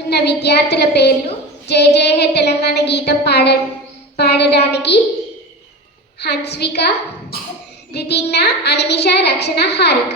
ఉన్న విద్యార్థుల పేర్లు జై జై హే తెలంగాణ గీతం పాడడానికి హన్స్విక, రితిగ్న, అనిమిష, రక్షణ, హారిక.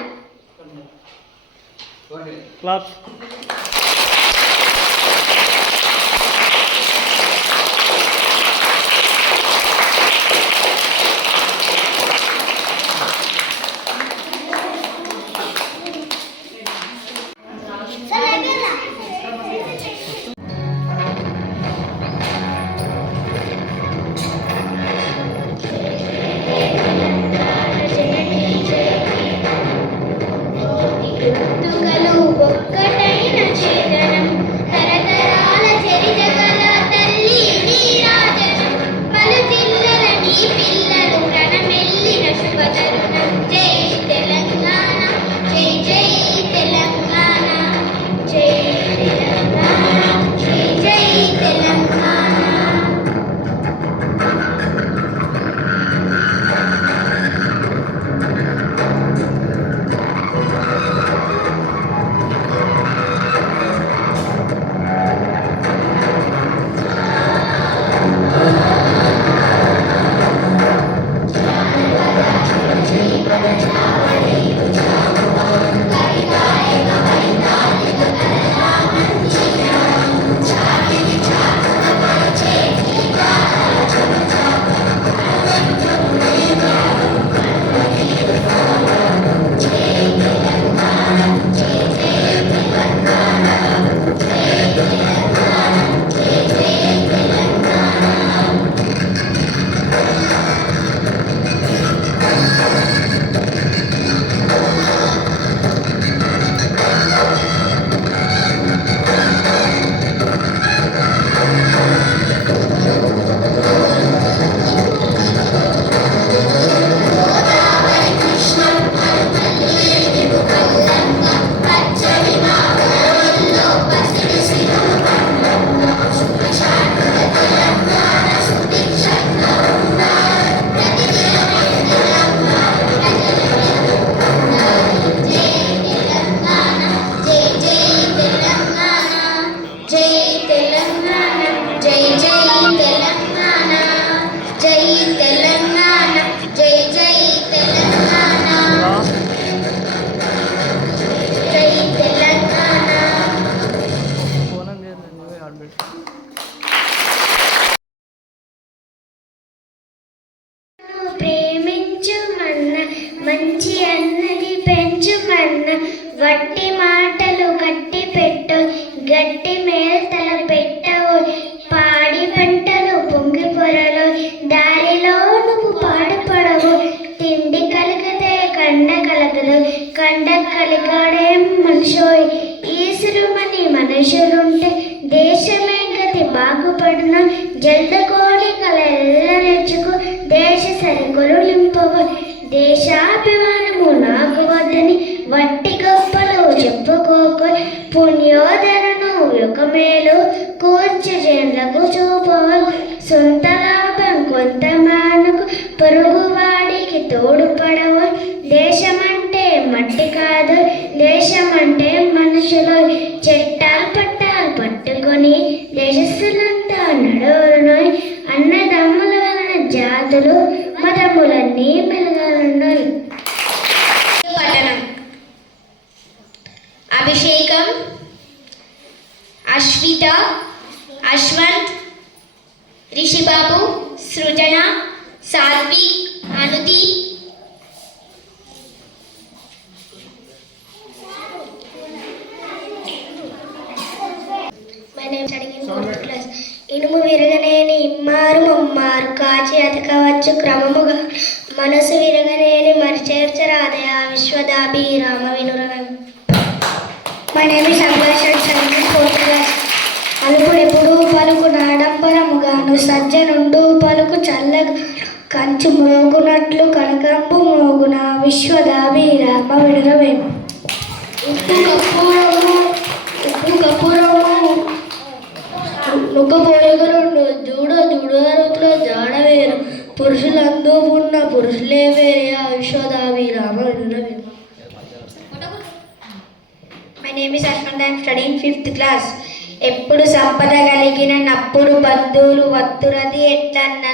ప్రేమించుమన్న మంచి అన్నది పెంచుమన్న వట్టి మాటలు గట్టి పెట్టు గట్టి మేల్తల పెట్టవు పాడి పంటలు పొంగి పొరలు దారిలో నువ్వు పాడుపడవు తిండి కలిగితే కండ కలగదు కండ కలిగాడేం మనుషోయ్ ఈసురుమని మనుషులుంటే దేశమే గతి బాగుపడున జల్ద కోరికలెల్ల నేర్చుకో దేశ సరుకులు నింపవు దేశాభిమానము నాకు వద్దని వట్టి గొప్పలు చెప్పుకోకు పుణ్యోదరను యొక్క మేలు కూర్చజేండ్లకు చూపవు సొంత లాభం కొంత మానుకు పొరుగువాడికి తోడుపడవు దేశమంటే మట్టి కాదు దేశమంటే మనుషులు చట్టాలు పట్టాలు పట్టుకొని దేశస్థులంతా నడవరునోయ్ అన్నదమ్ముల వలన జాతులు మతములన్నీ మెలగాలున్నాయి. పఠనం అభిషేకం, అశ్విత, అశ్వంత్, రిషిబాబు, సృజన, సాత్విక్, అనుతి. ఇనుము విరగనేని ఇమ్మారు మమ్మారు కాచి అతకవచ్చు క్రమముగా మనసు విరగనేని మరిచేర్చరాదయ విశ్వదాభిరామ వినురవం. My name is Abhishek Chandra, 4th class. అలుపుడెప్పుడు పలుకు నాడంబరముగాను సజ్జనుండు పలుకు చల్లగా కంచు మ్రోగునట్లు కనకంబు మ్రోగున విశ్వదాభిరామ వినురవేమ. ఉప్పు కప్పురము ముఖ పొడుగురుండు జూడ జుడారుతుల జాడవేరు పురుషులందు ఉన్న పురుషులే వేరే విశ్వదాభిరామ వినురవేమ. My name is Ashwant. I am studying 5th class. ఎప్పుడు సంపద కలిగిన నప్పుడు బంధువులు వత్తురది ఎట్లన్న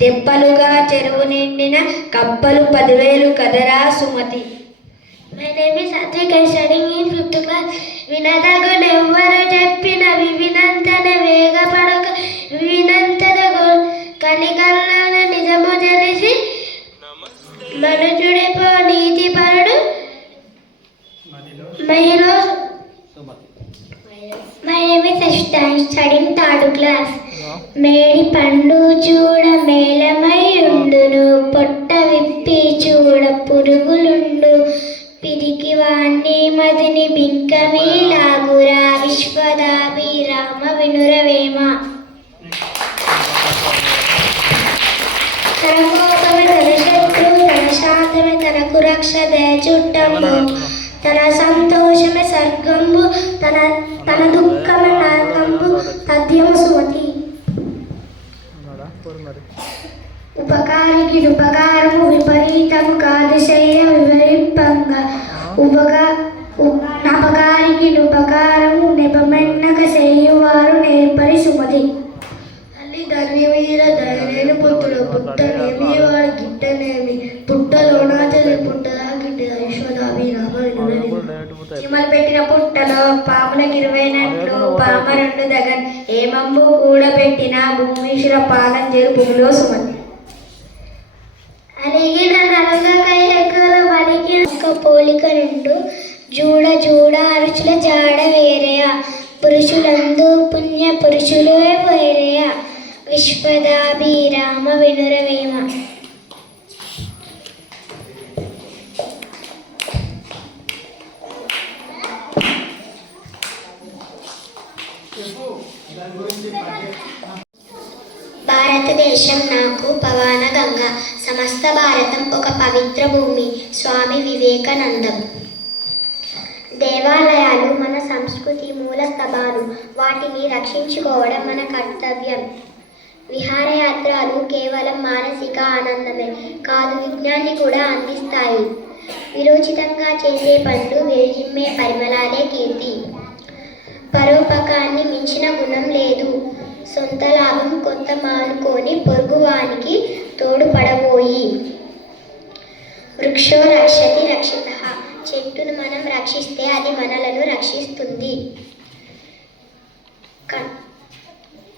దెబ్బలుగా చెరువు నిండిన కప్పలు 10,000 కదరా Sumathi. My name is Satvik. I am studying in 5th class. వినదగునెవ్వరు చెప్పినవి వినంతనే వేగపడక వినంతదగు కలిగల్లన నిజము తెలిసి మనుజుడిపో నీతి పరుడు మహిళ. My name is Ashita. I am studying 3rd class. మేడి పండు చూడ మేలమై ఉండును పొట్ట విప్పి చూడ పురుగులుండు పిరికి వాణ్ణి మదిని బింకమి లాగురా విశ్వదాభిరామ వినురవేమ. తన కోపమే తన శత్రు తన శాంతమే తనకు రక్ష దయచుట్టము తన సంతోషమే సర్గంబు తన దుఃఖమే నరకంబు తథ్యము సుమతి. ఉపకారికి ఉపకారము విపరీతము కాదు శయ్య వివరింపంగా నపకారికి ఉపకారము నెపమెన్నక చేయువారు నేర్పరి సుమతి. తల్లి ధన్యమీర ధైర్యని పుత్రుడు పుట్టనేమి వాడు గిట్టనేమి పుట్టలోనా తల్లి పుట్టదా గిట్టదా యశోదాభిరామ చీమలు పెట్టిన పుట్టలో పాములకు 20 పామరుండు దగన్ ఏమంబు కూడబెట్టిన భూమీశ్వర పాలన చేరు భూమిలో సుమతి. అలిగిన నలుగకై ఎక్కువ పలికి ఒక పోలిక నుండు జూడ జూడ అరుచుల జాడ వేరేయా పురుషులందు పుణ్య పురుషులు వేరేయా విశ్వదాభిరామ వినురవేమ. భారతదేశం నాకు పవన గంగ సమస్త భారతం ఒక పవిత్ర భూమి స్వామి వివేకానందం. దేవాలయాలు మన సంస్కృతి మూల స్తభాలు వాటిని రక్షించుకోవడం మన కర్తవ్యం. విహారయాత్రలు కేవలం మానసిక ఆనందమే కాదు విజ్ఞాన్ని కూడా అందిస్తాయి. విరోచితంగా చేసే పనులు విరజిమ్మే పరిమళాలే కీర్తి. పరోపకాన్ని మించిన గుణం లేదు. సొంత లాభం కొంత మానుకొని పొరుగువానికి తోడుపడబోయి. వృక్షో రక్షతి రక్షితః చెట్టును మనం రక్షిస్తే అది మనలను రక్షిస్తుంది.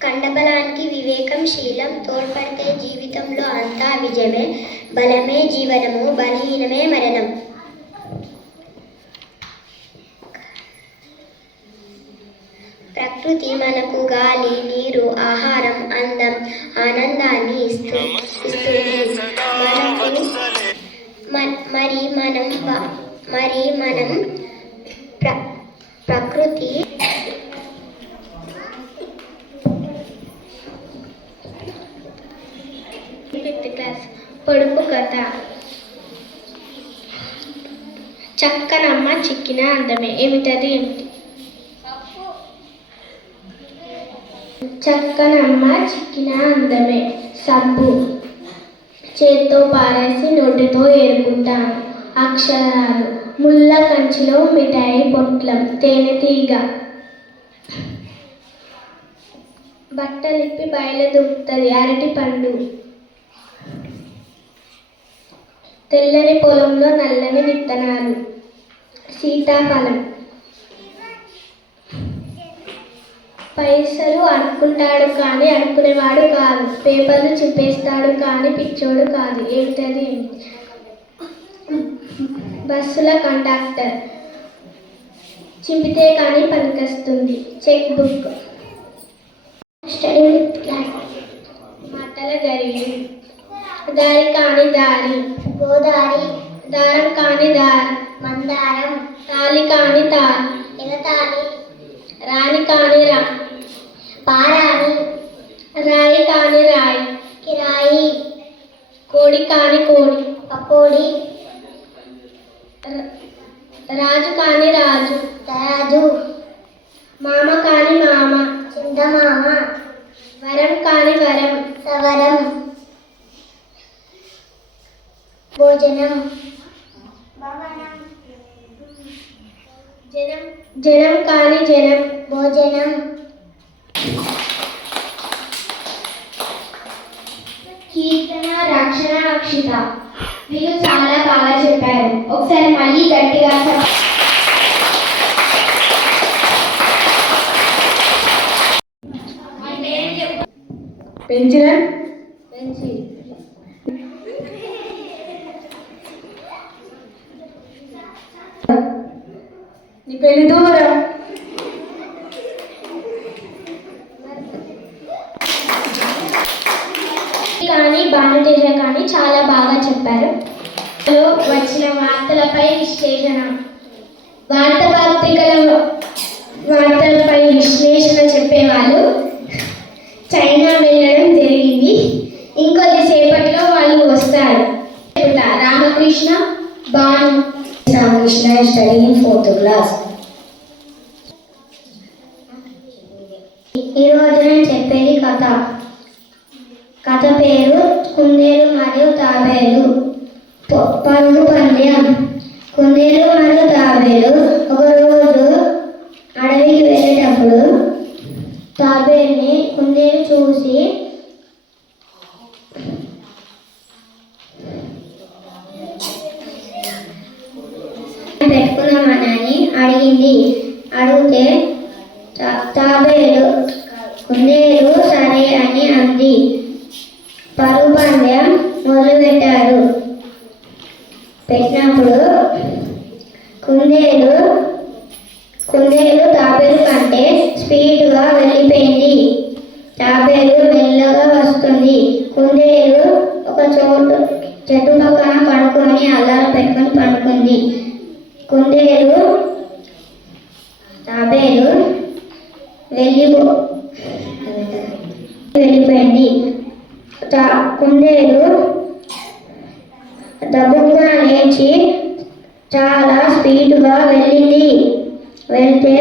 కండబలానికి వివేకం శీలం తోడ్పడితే జీవితంలో అంతా విజయమే. బలమే జీవనము బలహీనమే మరణం. ప్రకృతి మనకు గాలి నీరు ఆహారం అందం ఆనందాన్ని ఇస్తుంది. మరి మనం ప్రకృతి పొడుపు కథ. చక్కనమ్మ చిక్కిన అందమే ఏమిటది ఏమిటి? చక్కనమ్మ చిక్కిన అందమే సబ్బు చేత్తో పారేసి నోటితో ఏరుకుంటాను. అక్షరాలు ముళ్ళ కంచిలో మిఠాయి పొట్లం తేనెటీగ బట్టలిప్పి బయలు దూకుతుంది అరటి పండు. తెల్లని పొలంలో నల్లని విత్తనాలు సీతాఫలం. పైసలు అనుకుంటాడు కానీ అనుకునేవాడు కాదు. పేపర్లు చింపేస్తాడు కానీ పిచ్చోడు కాదు. ఏమిటది? బస్సుల కండక్టర్ చింపితే కానీ పనికొస్తుంది. Cheque book. స్టడీ మాటల గరిగి దారి కాని దారి గోదారి దారం కాని దారి మందారం తాలి కాని తాలి ఎగతాళి రాణి కాని రా పారాణి రాయి కాని రాయి కిరాయి కోడి కాని కోడి పకోడి రాజు కాని రాజు తరాజు మామ కాని మామ చిందమామ వరం కాని వరం సవరం భోజనం జనం కాని జనం భోజనం కీర్తన, రక్షణ, అక్షిత వీళ్ళు చాలా బాగా చెప్పారు. ఒకసారి మళ్ళీ గట్టిగా పెన్సిల్ నీ పెళ్లి దూరం కానీ భానుతేజ కానీ చాలా బాగా చెప్పారు. వచ్చిన వార్తలపై విశ్లేషణ, వార్తలపై విశ్లేషణ చెప్పేవాళ్ళు చైనా వెళ్ళడం జరిగింది. ఇంకొద్దిసేపట్లో వాళ్ళు వస్తారు. Ramakrishna, Bhanu. Ramakrishna study 4th class. ఈరోజు నేను చెప్పేది కథ. కథ పేరు కుందేలు మరియు తాబేలు. పరుగు పందెం. కుందేలు మరియు తాబేలు ఒకరోజు అడవికి వెళ్ళేటప్పుడు తాబేలుని కుందేలు చూసి పెట్టుకున్నామని అడిగింది. అడిగితే తాబేలు కుందేలు సరే అని అంది. పరుగు పందెం మొదలుపెట్టారు. పెట్టినప్పుడు కుందేలు తాబేలు కంటే స్పీడ్గా వెళ్ళిపోయింది. తాబేలు మెల్లగా వస్తుంది. కుందేలు ఒక చెట్టు పక్కన పడుకొని అల్లారం పెట్టుకొని పడుకుంది. తాబేలు వెళ్ళిపోయింది. కుందేలు దబ్బుగా లేచి చాలా స్పీడ్గా వెళ్తే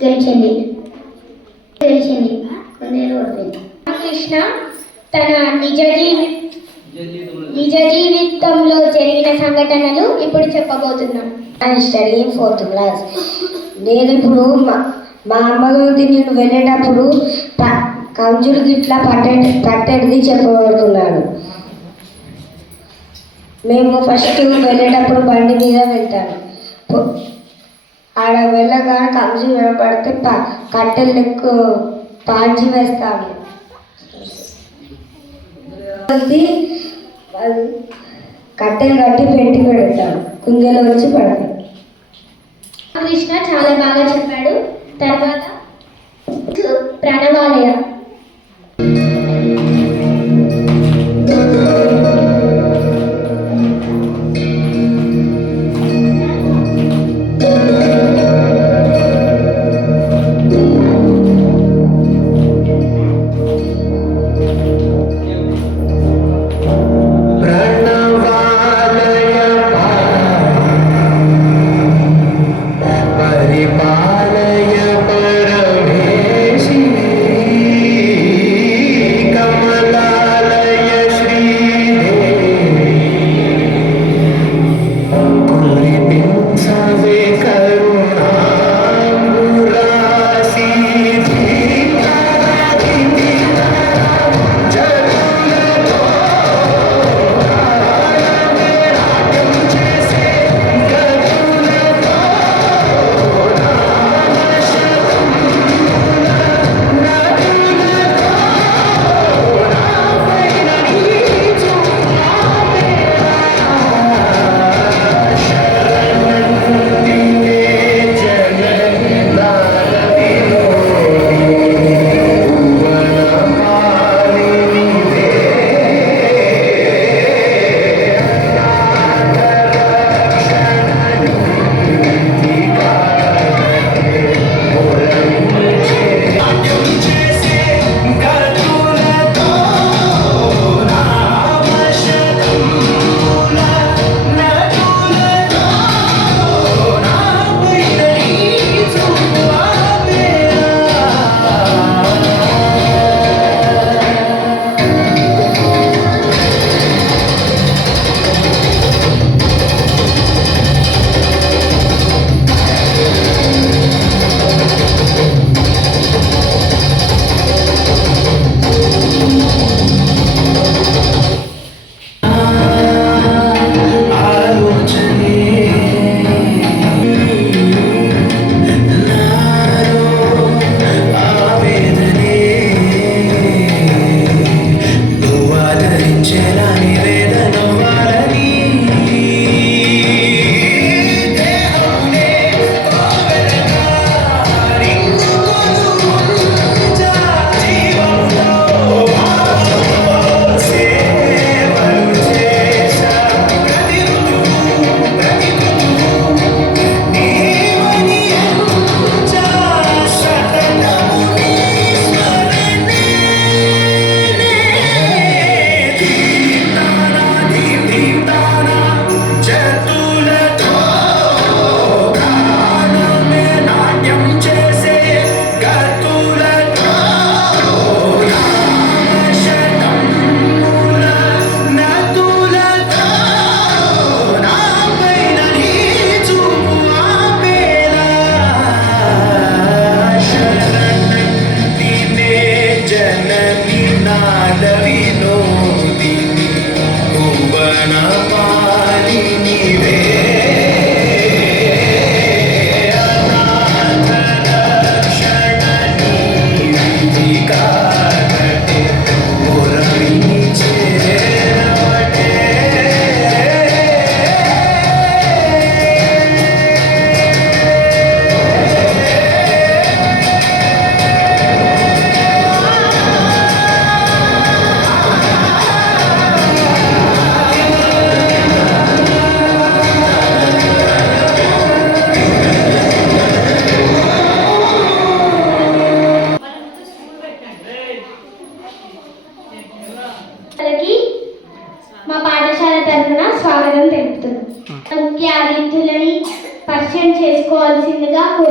గెలిచింది. కుందేలు ఓడిపోయింది. కృష్ణ తన నిజ జీవితంలో జరిగిన సంఘటనలు ఇప్పుడు చెప్పబోతున్నాను. Study 4th class. నేను ఇప్పుడు మా అమ్మగారి నేను వెళ్ళేటప్పుడు కంచులు గిట్లా పట్టేది చెప్పబడుతున్నాను. మేము ఫస్ట్ వెళ్ళేటప్పుడు బండి మీద వెళ్తాను. ఆడ వెళ్ళగా కంచులు వినపడితే కట్టెలు లెక్కు పాంచి వేస్తాము. కట్టెలు కట్టి పెట్టి పెడతాము. కుందేలు వచ్చి పడతాయి. కృష్ణ చాలా బాగా చెప్పాడు. తర్వాత ప్రణవాలయ. పరిపాలయ పరమేశి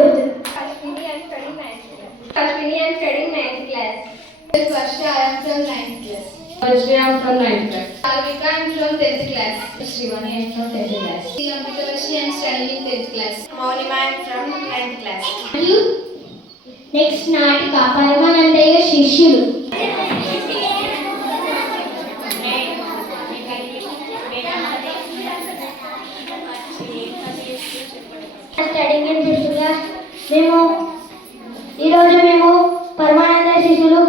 Good. Ashwini, I am studying 9th class. Ashwini, I am studying 9th class. Varsha, I am from 9th class. Varsha, I am from 9th class. Sarvika, I am from 10th class. Shrivani, I am from 10th class. Amritavarshi, I am studying in 10th class. Mounima from 9th class. Next నాటిక పరమానందయ్య శిష్యులు. Studying in fifth class. ఈరోజు మేము పరమానంద శిష్యులు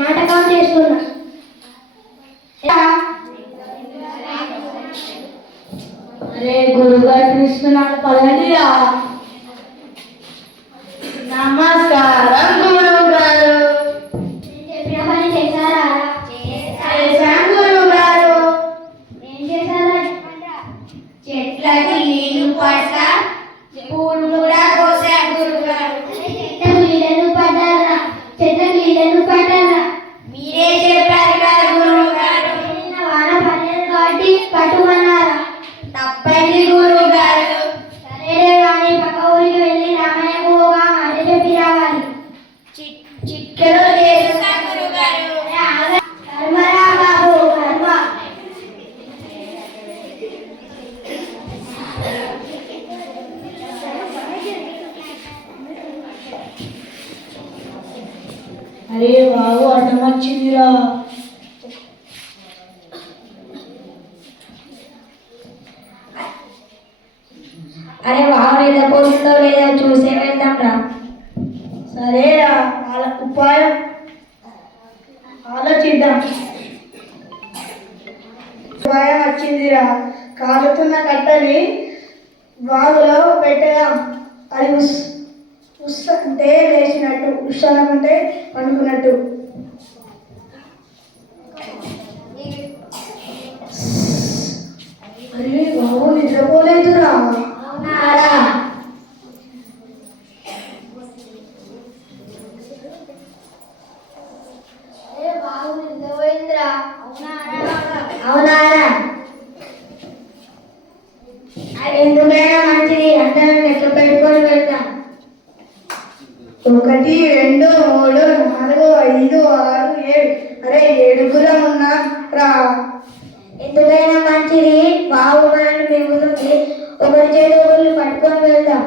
నాటకం చేస్తున్నాం. అరే గురుగారు పిలుస్తున్నాడు పదండిరా. నమస్కారం గురువు గారు. చెప్పిన పని చేశారా? చేశాం గురువు గారు. ఏం చేశారా? చెట్లకి నీళ్లు పడతా పూలు కూడా కోసాం గురుగారు. చెట్లకు నీళ్ళను పడ్డారా? మీరే చెప్పారు కదా గురుగారు. నిన్న వాన పడలేదు కాబట్టి పట్టుమన్నారా? తప్పండి గురుగారు. సరేలే కానీ పక్క ఊరికి వెళ్ళి రామయ్యకు ఒక మాట చెప్పి రావాలి. చిట్కలో చేస్తాం గురుగారు. కర్మరా బాబు కర్మ. అరే బాబు అడ్డం వచ్చిందిరా. అరే వాహనం ఏదో పోతుందో లేదో చూసే వెళ్దాం రా. సరేరా ఉపాయం ఆలోచిద్దాం. ఉపాయం వచ్చిందిరా. కాలుతున్న కట్టని వాగులో పెట్టేద్దాం. అది ఉస్ అంటే లేచినట్టు, ఉష్ అనుకుంటే పండుకున్నట్టు. అరే బాబు నిద్రపోలేదురా. అవునారా? బాబు నిద్రపోయిందిరా. అవునారా? ఎందుకైనా మంచిది అందరం లెక్క పెట్టుకొని వెళ్దాం. 1 2 3 4 5 6 7. అరే 7 ఉన్నాం రా. ఎందుకైనా మంచిది బాబు మనల్ని మిగులుతుంది. ఒకరి చేతి ఒకరిని పట్టుకొని వెళ్దాం.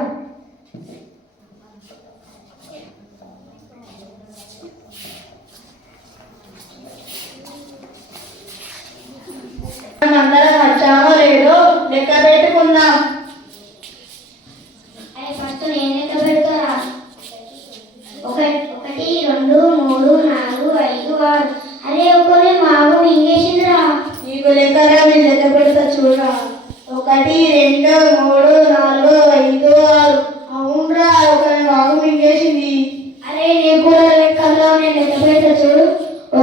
అందరం వచ్చామో లేదో లెక్క పెట్టుకుందాం. అరే ఫస్ట్ నేను లెక్క పెడతారా? 1 2 3 4 5 6. అరే ఒక్కరే బాబు మింగేసిందిరా. నీకు లెక్కరా నేను లెక్క పెడతా చూడరా. 1 2 3 4 5 6. అవునరా ఒకరి బాగు మింగేసింది. అరే నీకు కూడా లెక్కల్లో నేను లెక్క పెడతా చూడు.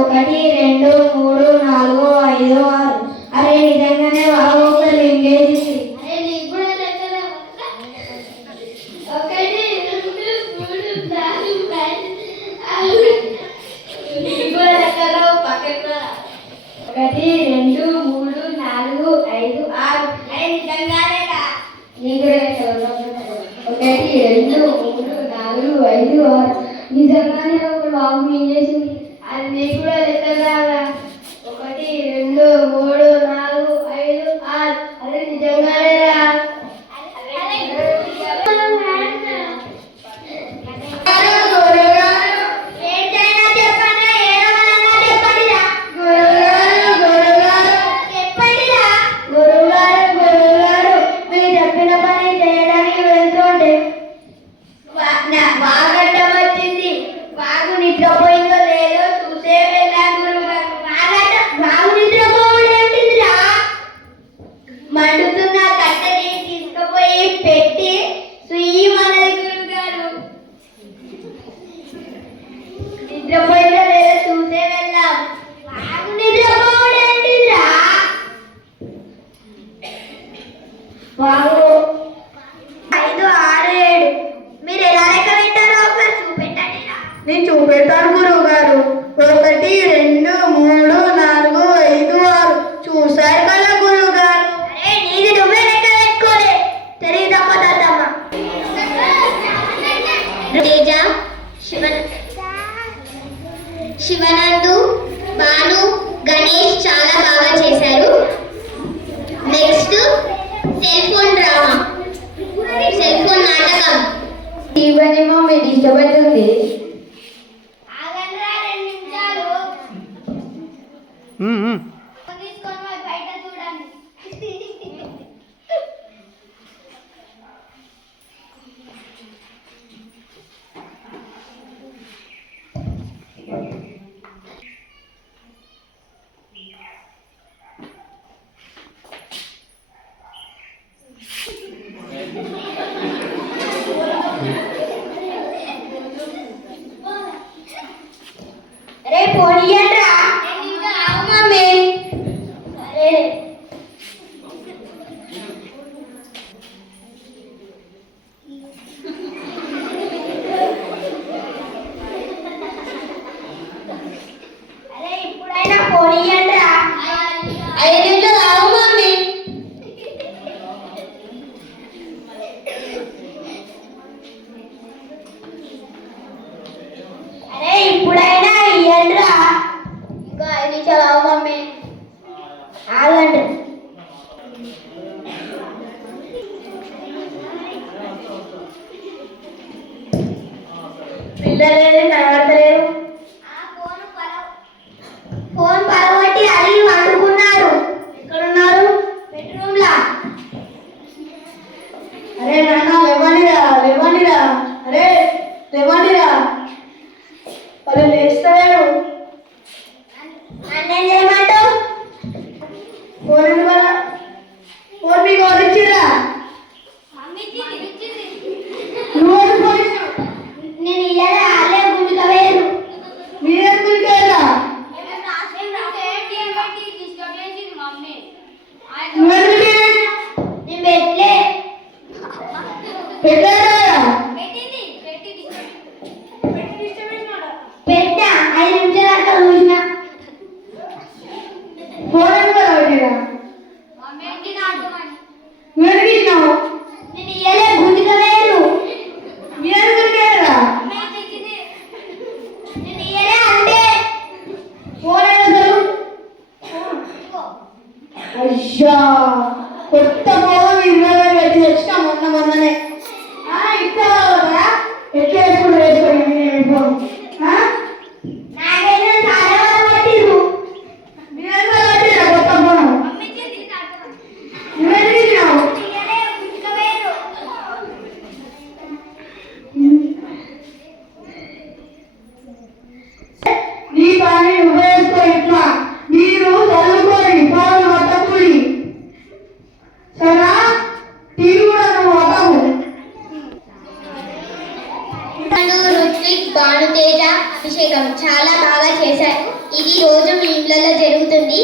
1 2 3 4 5 6. అరే నిజంగానే బాబు ఒకరు మింగేసింది. అరే నీకు కూడా లెక్కరా? 1 2 3 4 5 6. నీకు కూడా లెక్కలో పక్కన 1 2 3 4 5 6. అరే నిజంగానే రా. నీకు కూడా లెక్కలో 1 2 3 4 5 6. నిజంగానే ఒక బాబు మింగేసింది. అది నీకు కూడా లెక్క రారా? 1 2 3 4 5 6. అదే నిజంగానే రా. ఏంటైనా చెప్పండి, ఏమన్నా చెప్పండి రా. గురువుగారు మీరు చెప్పిన పని చేయడానికి వెళ్తుంటే బాగడ్డం వచ్చింది. బాగు నిద్రపోయిందో లేదో చూసే వెళ్ళాం గురుగారు. బాగు నిద్రపోవడం ఏంటిదిరా? మండుతున్న కట్టని తీసుకుపోయి పెట్టి సుయ్యి మనది గురుగారు. నిద్రపోయిందో లేదో చూసే వెళ్ళాం. బాగు నిద్రపోవడం ఏంటిదిరా? బాగు 5 6 7. మీరు ఎలా లెక్క పెట్టారో ఒకసారి చూపెట్టండి రా. నేను చూపెడతాను గురువు గారు. 1 2 3 4 5 6. చూశారు కదా గురువు గారు. అరే నీది నువ్వే లెక్క పెట్టుకోలే. తెలియదమ్మా దద్దమ్మ. తేజ, శివనందు, భాను, గణేష్ చాలా బాగా చేశారు. Next cell phone drama, cell phone నాటకం. ఇవన్నీ మీరు ఇష్టపడుతుంది. అరే పోనీయండ్రా. మమ్మీ అరే ఇప్పుడైనా పోనీయండ్రా. 5 నిమిషాలు ఆగు మమ్మీ. అరే ఇప్పుడైనా ఇయ్యండ్రా. ఇంకా 5 నిమిషాలు ఆగు మమ్మీ. ఆగండి. పిల్లలు కనబడతలేరు. ఫోన్ పరగొట్టి అది వండుకున్నారు. ఎక్కడున్నారు? బెడ్రూమ్ లా. అరే నాన్న లేవండిరా, లేవండిరా. అరే లేవండిరా. అరే లేస్తలేరు. నన్నేం చేయమంటావు? ఫోన్ ఎందువల్ల? ఫోన్ మీకు ఎవరు ఇచ్చిర్రా? నువ్వు ఎందుకు ఫోన్ ఇచ్చినావు? నేను ఇయ్యాలి. ఆలే గుంజుకోవేరు. మీరే గుంజుకోవేరా? నేను పెట్టలే. పెట్టారా? పెట్టా. 5 నిమిషాలు అక్కడ చూసిన. ఫోన్ ఎందుకు పెట్టిరా? నువ్వు ఎందుకు ఇచ్చినావు? నేను ఇయ్యలే. గుంజుకోవేరు. మీరు గుంజుకోవేరా? నేను ఇయ్యలే అంటే ఫోన్ అసలు. అయ్యా కొత్త ఫోన్ 20,000 పెట్టి తెచ్చినా మొన్ననే. ఇస్తావా? ఎట్లా వేసుకుంటూ వేసుకోండి ఫోన్. నాకైనా చాలా వాళ్ళు పట్టిరు. మీరు పట్టిరా కొత్త ఫోన్? నువ్వెందుకు ఇచ్చినావు? నీ పని నువ్వు వేసుకో. ఇట్లా మీరు చదువుకోండి. ఫోన్ పట్టకూడి సరా. టీవీ కూడా నువ్వు పట్టవు. రుత్విక్, భానుతేజ, అభిషేకం చాలా బాగా చేశారు. ఇది రోజు మీ ఇళ్ళలో జరుగుతుంది.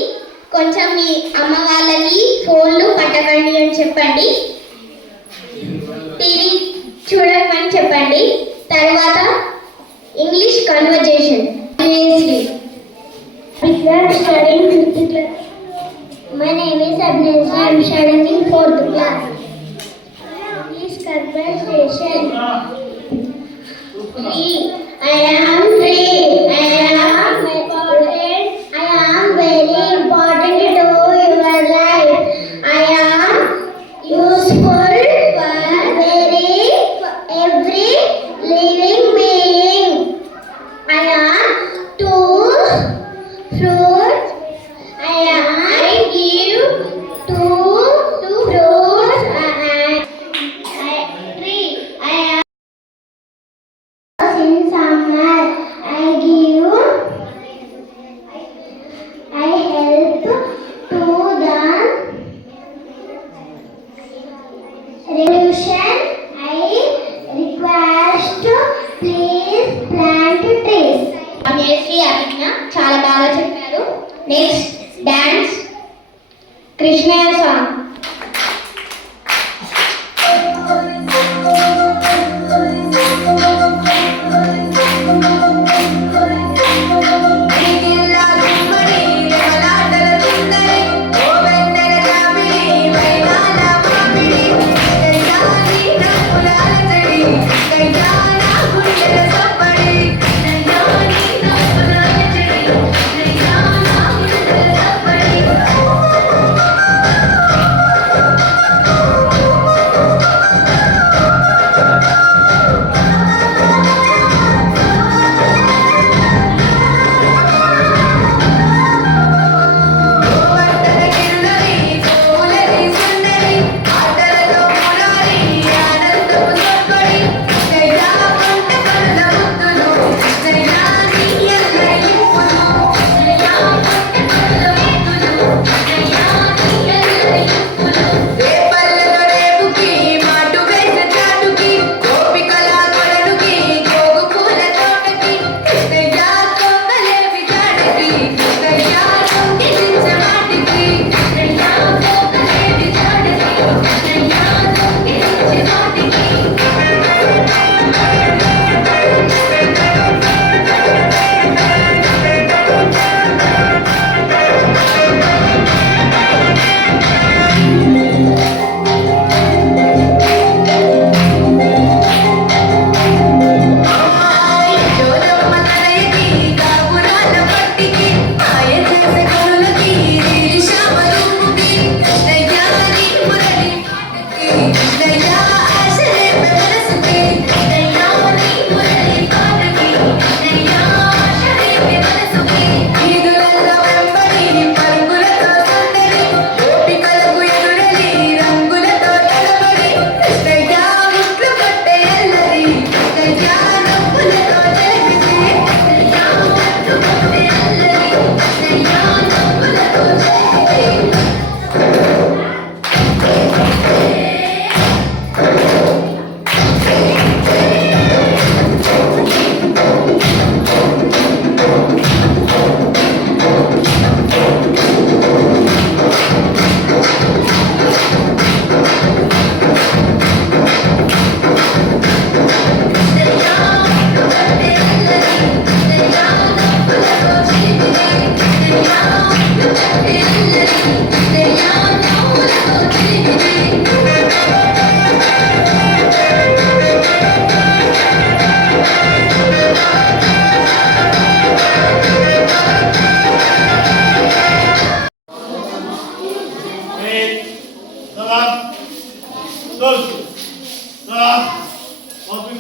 కొంచెం మీ అమ్మ వాళ్ళకి ఫోన్లు పట్టకండి అని చెప్పండి. టీవీ చూడమని చెప్పండి. తర్వాత English conversation. Studying 5th class. My name is Agnes. I am studying in 4th class. English conversation. Free. I am free. I am important. I am very important to your life. I am useful for every living being. I am two fruits. I give two fruits. Tree. I am in summer. I give. I help to the revolution. I request please plant trees. Abhineshri Abhigna చాలా బాగా చెప్పారు. Next dance Krishnaiah song. Thank you.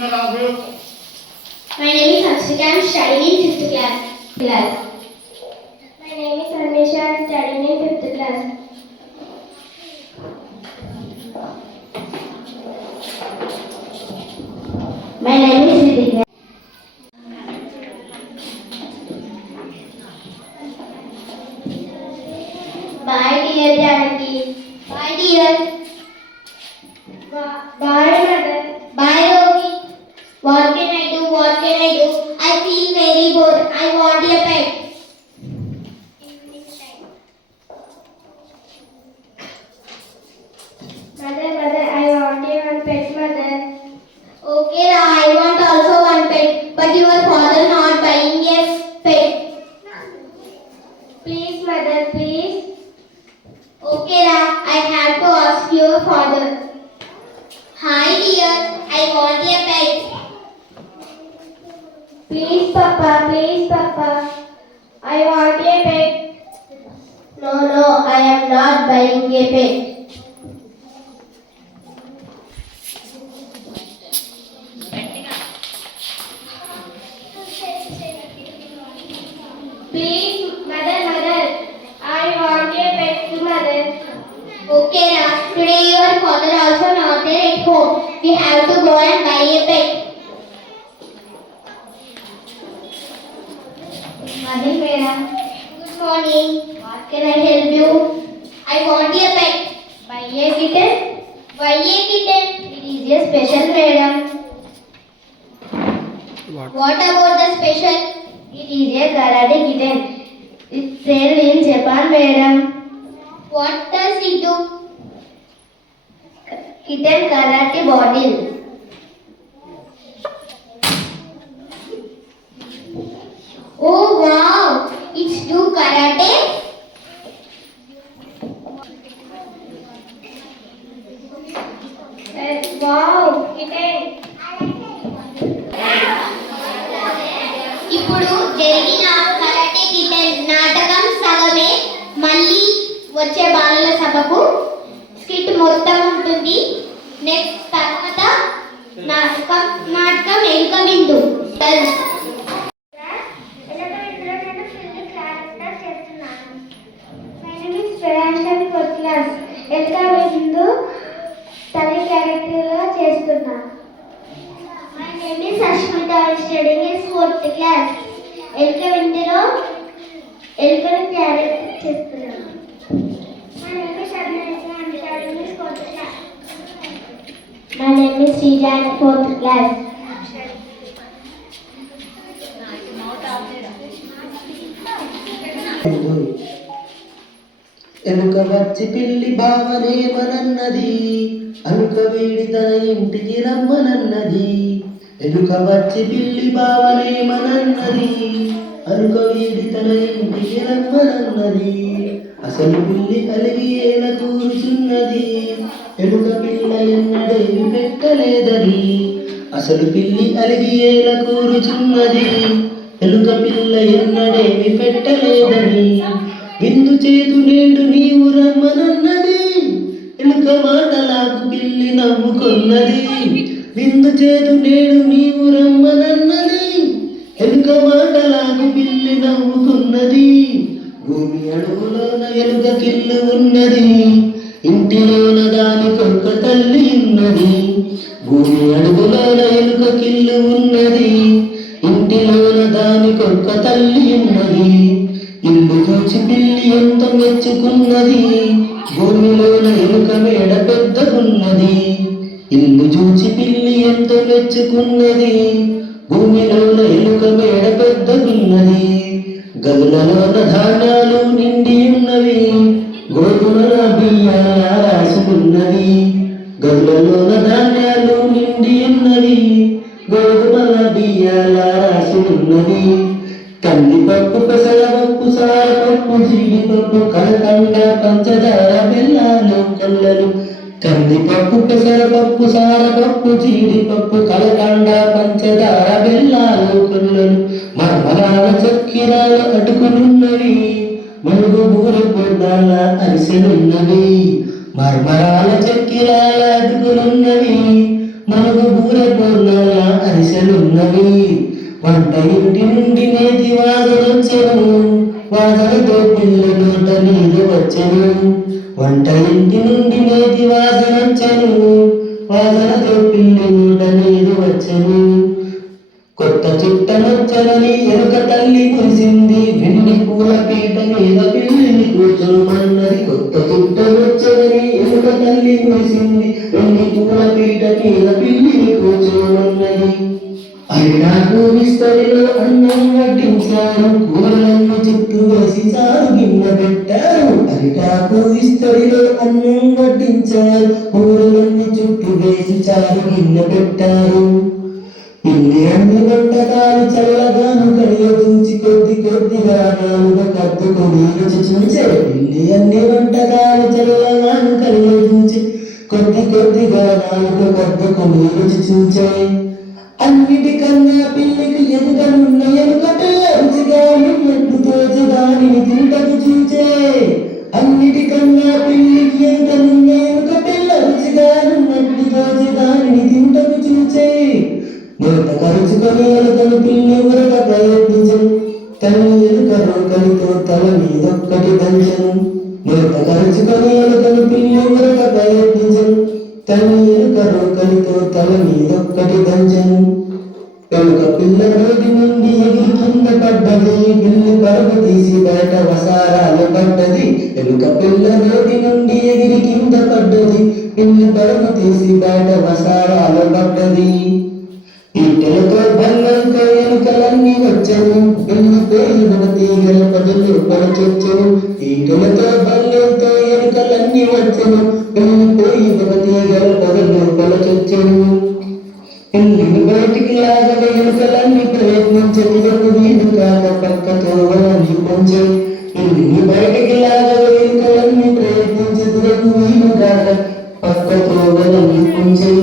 My name is Aksika. I am studying in 5th class. My name is Anisha. I am studying in 5th class. My name is Ritika. Bye dear Janaki. Bye dear. Bye mother. Bye Rogi. What can I do? What can I do? I feel very bored. I want a pet. Mother, I want one pet, mother. Okay, I want also one pet, but your father not buying a pet. Please, mother, please. Okay, I have to ask your father. Hi, dear. I want a pet. Please, Papa. I want a pet. No, I am not buying a pet. Please, mother, I want a pet, mother. Okay, today your father also not there at home. We have to go and buy a pet. Morning, madam. Good morning. What can I help you? I want a pet. Buy a kitten? Why a kitten? It is a special, madam. What about the special? It is a karate kitten. It's sold in Japan, madam. What does it do? Kitten karate bottle. Oh wow! It's do karate? Wow! Kitten. ఇప్పుడు జరిగిన karate kitten నాటకం సగమే మళ్ళీ వచ్చే బాలల సభకు skit మొత్తం ఉంటుంది. నెక్స్ట్ తర్వాత నాటకం ఎంకమిందు. తల్లి క్యారెక్టర్గా చేస్తున్నా. My name is Ashmita. I am studying in 4th class. ఎల్క విందులో ఎల్కను క్యారెక్టర్ చేస్తున్నాను. My name is Adnanisa. I am studying in 4th class. My name is Srija. I am 4th class. ఎనుక వచ్చి పిల్లి బావనేమనన్నది, అనుక వేడి తన ఇంటికి రమ్మనన్నది. ఎనుక వచ్చి పిల్లి బావనేమనన్నది, అనుక వేడి తన ఇంటికి రమ్మనన్నది. అసలు పిల్లి కలిగి ఏల కూర్చున్నది, ఎనుక పిల్ల ఎన్నడేమి పెట్టలేదని. అసలు పిల్లి అలిగి ఏల కూర్చున్నది, ఎలుక పిల్ల ఎన్నడేమి పెట్టలేదని. విందు చేతు నేడు నీవు రమ్మనన్నది, ఎలుక మాటలాగు పిల్లి నవ్వుకున్నది. విందు చేతు నేడు నీవు రమ్మనన్నది, ఎలుక మాటలాగు పిల్లి నవ్వుకున్నది. భూమి అడుగులోన ఎలుక కిల్లు ఉన్నది, ఇంటిలోన దానికొక్క తల్లి ఉన్నది. భూమి అడుగులోన ఎలుక కిల్లు ఉన్నది, ఇంటిలోన దానికొక్క తల్లి ఉన్నది. ఇల్లు చూచి పిల్లి ఎంత మెచ్చుకున్నది, భూమిలోన ఎలుక మేడ పెద్దగున్నది. ఇల్లు చూచి పిల్లి ఎంత మెచ్చుకున్నది, భూమిలోన ఎలుక మేడ పెద్దగున్నది. గదులలోన ధాన్యాలు నిండి ఉన్నవి, గోధుమల బియ్యాల రాసుకున్నది. గదులలోన ధాన్యాలు నిండి ఉన్నవి, గోధుమల బియ్యాల రాసుకున్నది. కందిపప్పు, పెసరపప్పు, సారపప్పు, జీడిపప్పు, కలకండ, పంచదార, బెల్లాలు, కొల్లలు. కందిపప్పు, పెసరపప్పు, సారపప్పు, జీడిపప్పు, కలకండ, పంచదార, బెల్లాలు, కొల్లలు. మరమరాల చక్కెరాల అటుకులున్నవి, మనుగు బూరె పొద్దాల అరిసెలున్నవి. మరమరాల చక్కెరాల అటుకులున్నవి, మనకు బూర పూర్ణాల అరిసెలున్నవి. వంట ఇంటి నుండి నేతి వాసనొచ్చెను, వాసనతో పిల్ల నోట నీరు వచ్చెను. వంట ఇంటి నుండి నేతి వాసనొచ్చెను, వాసనతో పిల్ల నోట నీరు వచ్చెను. కొత్త చుట్టనొచ్చనని ఎనుక తల్లి కురిసింది, వెండి పూల పీట మీద పిల్లిని కూర్చోమన్నది. కొత్త చుట్టనొచ్చనని ఎనుక తల్లి కురిసింది, వెండి పూల పీట మీద పిల్లిని కూర్చోమన్నది. అరిటాకు విస్తరిలో అన్నం వడ్డించారు, కూరలన్నీ చుట్టూ వేసి చారు గిన్నె పెట్టారు. అరిటాకు విస్తరిలో అన్నం వడ్డించారు, కూరలన్నీ చుట్టూ వేసి చారు గిన్నె పెట్టారు. పిల్లి అన్ని వంటకాలు చల్లగాను కడియ చూచి కొద్ది కొద్దిగా నాలుగ కద్దుకొని రుచి చూచే. పిల్లి అన్ని వంటకాలు చల్లగాను కడియ చూచి కొద్ది కొద్దిగా నాలుగ కద్దుకొని రుచి చూచే. అన్నిటికన్నా పిల్లికి ఎదుగనున్న ఎనుకట రుచిగా ఉన్నట్టు తోచి దానిని తింటకు చూచే. అన్నిటికన్నా పిల్లికి ఎదుగనున్న ఎనుకట రుచిగా ఉన్నట్టు తోచి దానిని తింటకు చూచే. నోట కరుచుకొని ఎలుకను పిల్లి ఉరక ప్రయత్నించను, తల్లి ఎలుక రోకలితో తల మీదొక్కటి దంచెను. నోట కరుచుకొని ఎలుకను పిల్లి ఉరక ప్రయత్నించను, తల్లి ఎలుక రోకలితో తల మీదొక్కటి దంచెను. ఎలుక పిల్ల నోటి నుండి ఎగిరి కింద పడ్డది, పిల్లి పరుగు తీసి బయట వసారాలు పడ్డది. ఎలుక పిల్ల నోటి నుండి ఎగిరి కింద పడ్డది, పిల్లి పరుగు తీసి బయట వసారాలు పడ్డది. ఈటెలతో బల్లంతో ఎలుకలన్నీ వచ్చెను, పిల్లి పేరున తీగల పదులు పరచొచ్చెను. ఈటెలతో బల్లంతో ఎలుకలన్నీ వచ్చెను, పిల్లి పేరున తీగల పదులు పరచొచ్చెను. పిల్లిని బయటికి లాగల ఎలుకలన్నీ ప్రయత్నించదు, వీలు కాక పక్కతో వాళ్ళని కొంచెం. పిల్లిని బయటికి లాగల ఎలుకలన్నీ ప్రయత్నించదు, వీలు కాక పక్కతో వాళ్ళని కొంచెం.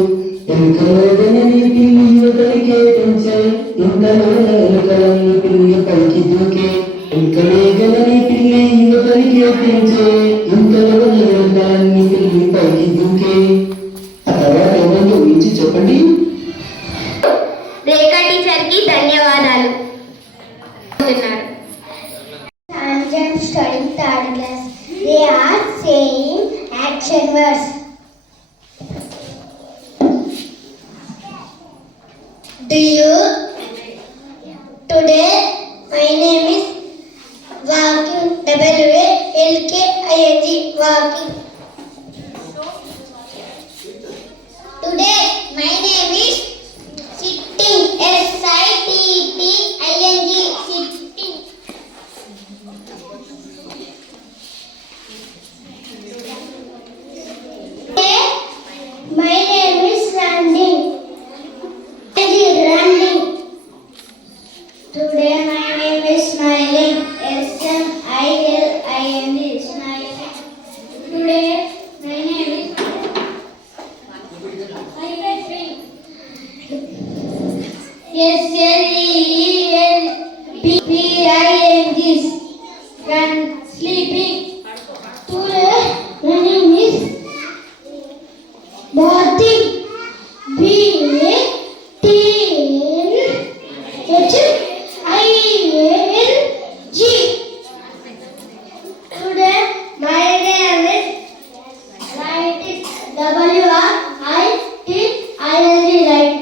ఎలుకలేదని పిల్లి యువతలికే పెంచే, ఇంతలో ఎలుకలన్నీ పిల్లి పైకి దూకే. ఎలుకలేగలని పిల్లి యువతలికే పెంచే, ఇంతలో ఎలుకలన్నీ పిల్లి పైకి దూకే. ఆ తర్వాత ఏమంటే ఊహించి చెప్పండి. రేఖా టీచర్కి ధన్యవాదాలు. I'm studying third class. They are saying action words. Do you? Today, my name is Walking. W-A-L-K-I-N-G. Walking. Today, my name is Sitting. S-I-T-T-I-N-G. Sitting. Today, my name is Standing. Running. Today my name is Smiling. S-M-I-L-I-N-G. Smiling. Today my name is S-L-E-E-L-B-I-N-G. Sleeping. Today my name is Bathing. B-A-T-H-I-N-G. Today my name is Writing. W-R-I-T-I-N-G. Right.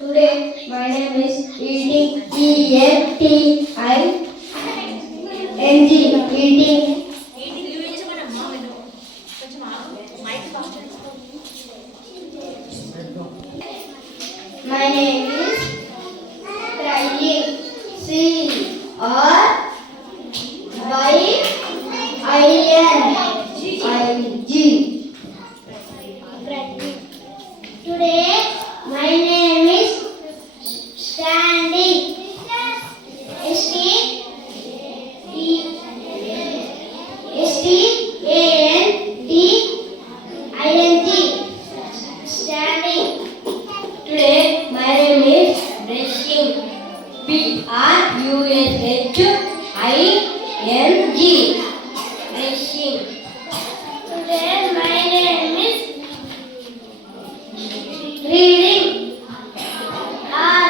Today my name is Eating. E-A-T-I-N-G. Eating. My name is Crying. C-R-Y-I-N-I-G. Today my name is Standing. S-T-A-N-D-I-N-G. Standing. Today my name is reading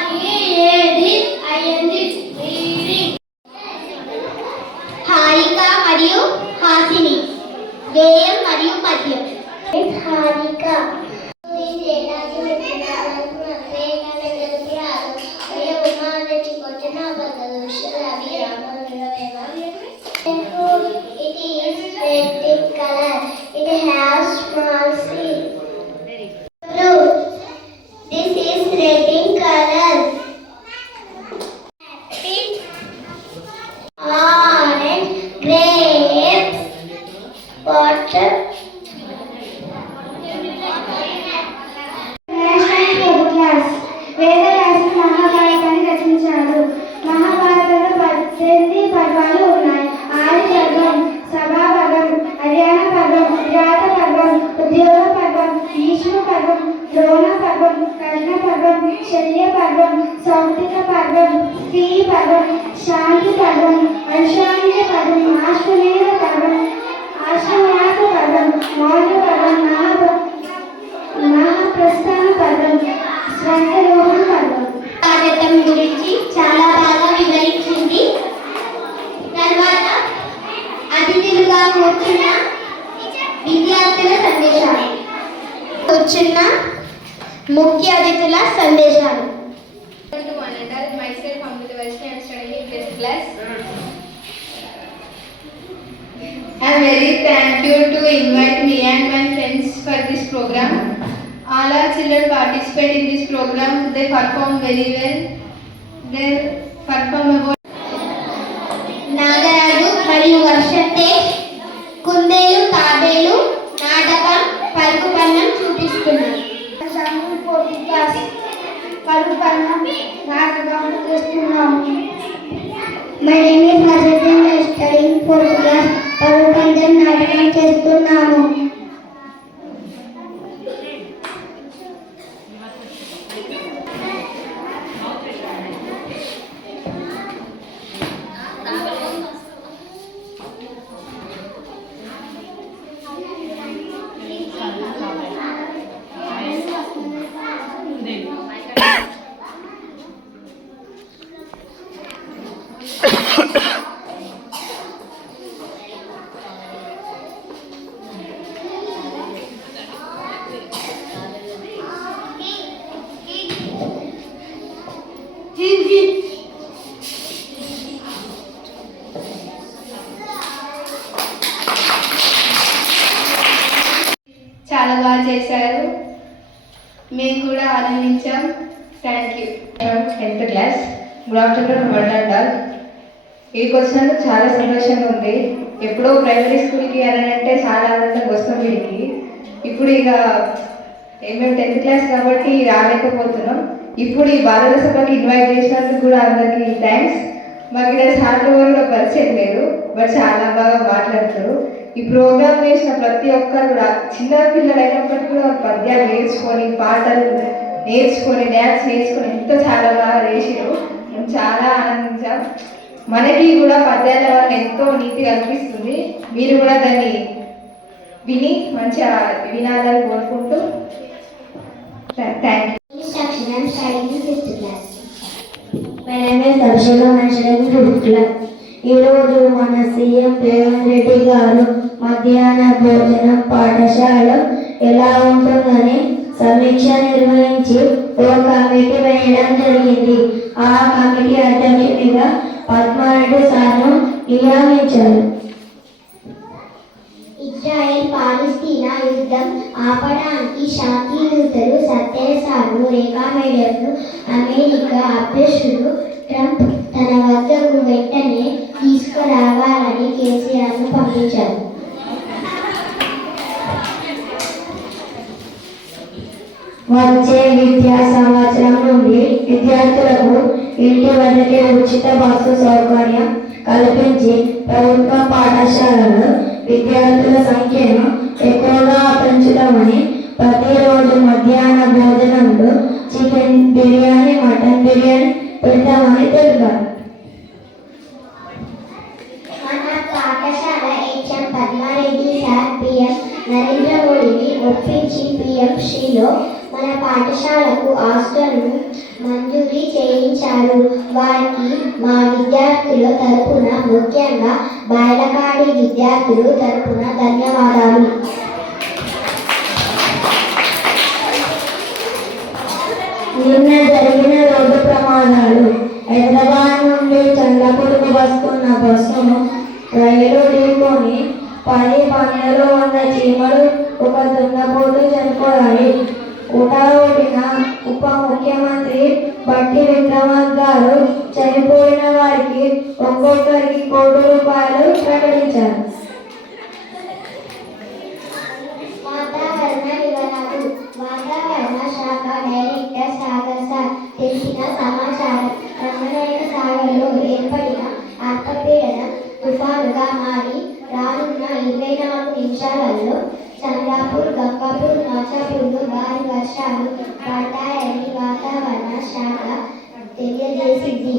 READING reading. Harika మరియు హాసిని గేయం మరియు పద్యం. Harika It is red in color. It has small seed. Blue. This is red in color. Pink. Orange. Grapes. Water. వేదవ్యాసుడు మహాభారతాన్ని రచించాడు. మహాభారతంలో 18 పర్వాలు ఉన్నాయి. ఆది పర్వం, సభా పర్వం, హర్యాణ పర్వం, విరాట పర్వం, ఉద్యోగ పర్వం, భీష్మ పర్వం, ద్రోణ పర్వం, కర్ణ పర్వం, శల్య పర్వం, సౌతిక పర్వం, స్త్రీ పర్వం, శాంతి పర్వం, అనుశాంతి పర్వం, ఆశ్వమేధ పర్వం, ఆశ్వమాస పర్వం, మౌన పర్వం, మహాప్రస్థాన పర్వం, స్వర్గలోహం పర్వం. భారతం గురించి చాలా బాగా వివరించింది. తర్వాత అతిథులుగా కూర్చున్న విద్యార్థుల సందేశాలు. కూర్చున్న ముఖ్య అతిథుల సందేశాలు. Myself, Amrita Vaishnavi, I am studying in 5th class. I am very thankful to invite me and my friends for this program. All our children participate in this program. They perform very well. They perform about Nagaraju మరియు వర్షంతేజ్ కుందేలు తాబేలు నాటకం పరుగు పన్నం చూపిస్తున్నారు. పరుగు పన్నం నాటకం చేస్తున్నాము. My name is Harshadin. I am studying 4th class. పరుగు పందెం నాటకం చేస్తున్నాము. చాలా బాగా చేశారు. మేము కూడా ఆనందించాం. Thank you. 10th class. Good afternoon one and all. ఇక్కడికి వచ్చినందుకు చాలా సంతోషంగా ఉంది. ఎప్పుడో ప్రైమరీ స్కూల్కి అంటే చాలా ఆనందంగా వస్తాం వీడికి. ఇప్పుడు ఇక మేము 10th క్లాస్ కాబట్టి రాలేకపోతున్నాం. ఇప్పుడు ఈ బాలల సభకి ఇన్వైట్ చేసినందుకు కూడా అందరికీ థ్యాంక్స్. మాకు ఇక్కడ సార్లు కూడా పరిచయం లేదు, బట్ చాలా బాగా మాట్లాడతారు. ఈ ప్రోగ్రామ్ చేసిన ప్రతి ఒక్కరు కూడా చిన్న పిల్లలు అయినప్పటికీ కూడా పద్యాలు నేర్చుకొని, పాటలు నేర్చుకొని, డ్యాన్స్ నేర్చుకొని ఎంతో చాలా బాగా చేసారు. మేము చాలా ఆనందించాం. మనకి కూడా పద్యాల వల్ల ఎంతో నీతి కల్పిస్తుంది. మీరు కూడా దాన్ని విని మంచిగా వినాలని కోరుకుంటూ thank you. My name is Darshana. I am studying 5th class. ఈరోజు మన సీఎం రేవంత్ రెడ్డి గారు మధ్యాహ్న భోజనం పాఠశాల ఎలా ఉంటుందని సమీక్ష నిర్వహించి ఓ కమిటీ వేయడం జరిగింది. ఆ కమిటీ అధ్యక్షునిగా పద్మారెడ్డి సార్ను నియమించారు. ఇజ్రాయెల్ పాలస్తీనా యుద్ధం ఆపడానికి శాంతి దూతలు సత్యసార్లు రేఖా మేడర్ను అమెరికా అధ్యక్షుడు ట్రంప్ తన వద్దకు వెంటనే తీసుకురావాలని కేసీఆర్ను పంపించారు. వచ్చే విద్యా సంవత్సరం నుండి విద్యార్థులకు ఇంటి వద్దకే ఉచిత బస్సు సౌకర్యం కల్పించి ప్రభుత్వ పాఠశాలలో విద్యార్థుల సంఖ్యను ఎక్కువగా పెంచుతామని, ప్రతిరోజు మధ్యాహ్న భోజనంలో చికెన్ బిర్యానీ, మటన్ బిర్యానీ పెడతామని తెలిపారు. మన పాఠశాల HM Padma Reddy sir PM Narendra మోడీని ఒప్పించి PMCలో మన పాఠ పాఠశాలకు హాస్టల్ను మంజూరీ చేయించారు. వారికి మా విద్యార్థుల తరపున, ముఖ్యంగా బాయలకాడి విద్యార్థులు తరపున ధన్యవాదాలు. నిన్న జరిగిన రోడ్డు ప్రమాదాలు. హైదరాబాద్ నుండి చంద్రపూర్కు వస్తున్న బస్సును రైలు ఢీకొని 10 పందులు 100 చీమలు ఒక దున్నపోతు చనిపోయాయి. హుటాహుటిన ఉప ముఖ్యమంత్రి బట్టి విక్రమార్క గారు చనిపోయిన వారికి ఒక్కొక్కరికి ₹1,00,00,000 ప్రకటించారు. వాతావరణ వివరాలు. వాతావరణ శాఖ డైరెక్టర్ సాగర్ సార్ తెలిసిన సమాచారం. రంగనాయక సాగర్లో ఏర్పడిన అల్పపీడనం తుఫానుగా మారి రానున్న 24 నిమిషాలలో చంద్రాపూర్, గంగాపూర్, నర్సాపూర్లో భారీ వర్షాలు పడతాయని వాతావరణ శాఖ తెలియజేసింది.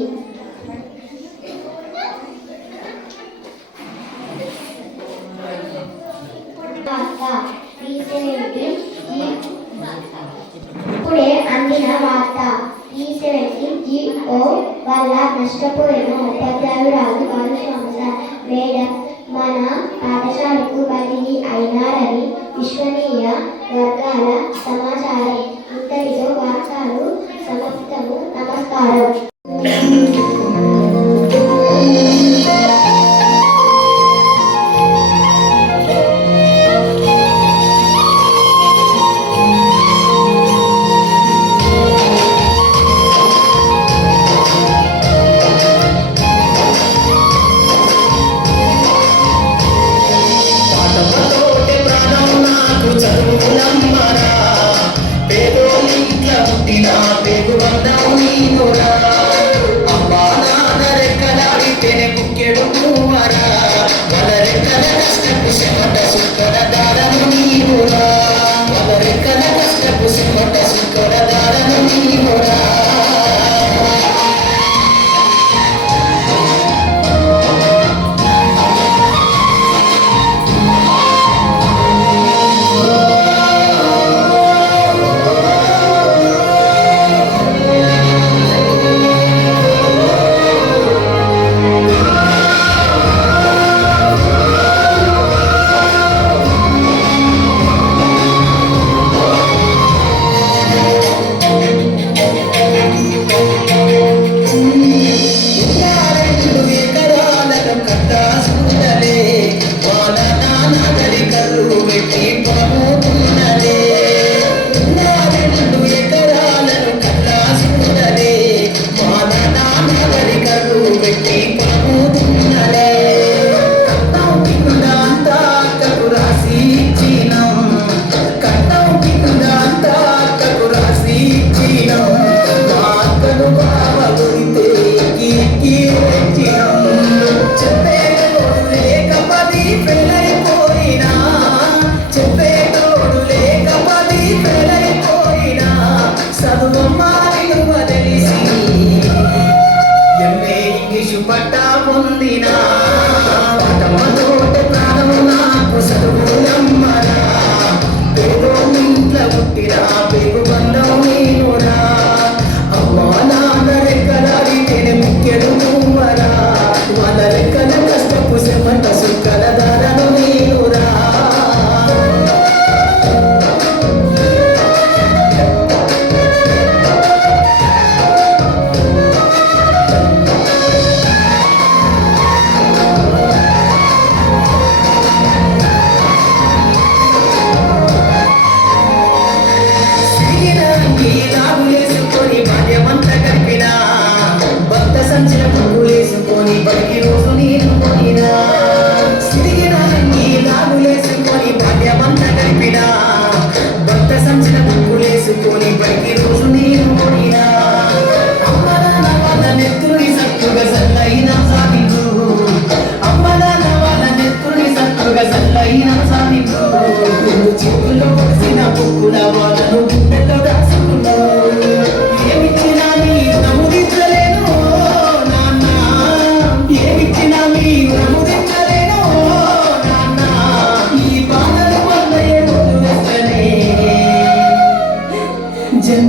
ఇప్పుడే అందిన వార్త. E17 వల్ల నష్టపోయిన ఉపాధ్యాయురాలు భానుశంస మేడం మన పాఠశాలకు బదిలీ అయినారని విశ్వనీయ వర్గాల సమాచారం. ఇంతటితో వార్తలు సమాప్తము. నమస్కారం.